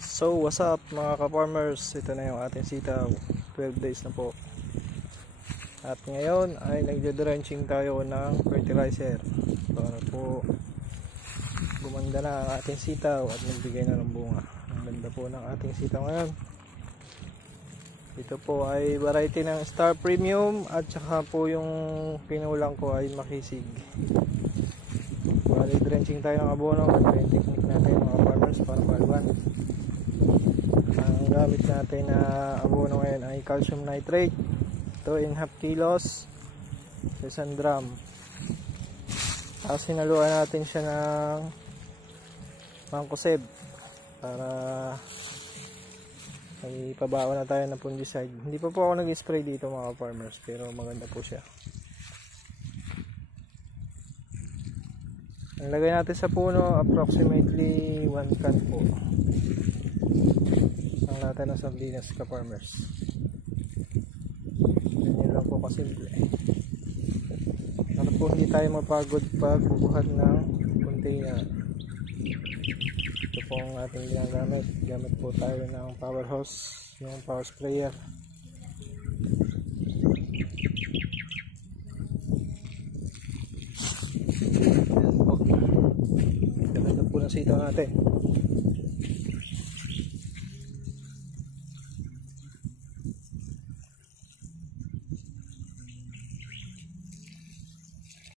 So what's up mga ka-farmers, ito na yung ating sitaw, 12 days na po. At ngayon ay nagde-drenching tayo ng fertilizer para po gumanda na ang ating sitaw at magbigay na ng bunga. Ang ganda po ng ating sitaw ngayon. Ito po ay variety ng Star Premium at saka po yung pinulang ko ay Makisig. Bali drenching tayo ng abono, ito yung technique natin mga farmers para maluwan. Ang gamit natin na abono ngayon ay calcium nitrate, 2.5 kilos sa 1 drum. Tapos sinaluan natin siya ng Mancozeb para may pabaon na tayo ng fungicide. Hindi pa po ako nag-spray dito mga farmers, pero maganda po siya. Ang lagay natin sa puno approximately 1 can po ang lata ng sardinas ka farmers. Ganyan lang po kasimple para po hindi tayo mapagod pag bubuhat ng container. Ito po ang ating ginagamit. Gamit po tayo ng power hose, yung power sprayer. Ayan po, ganda po ng sitaw natin.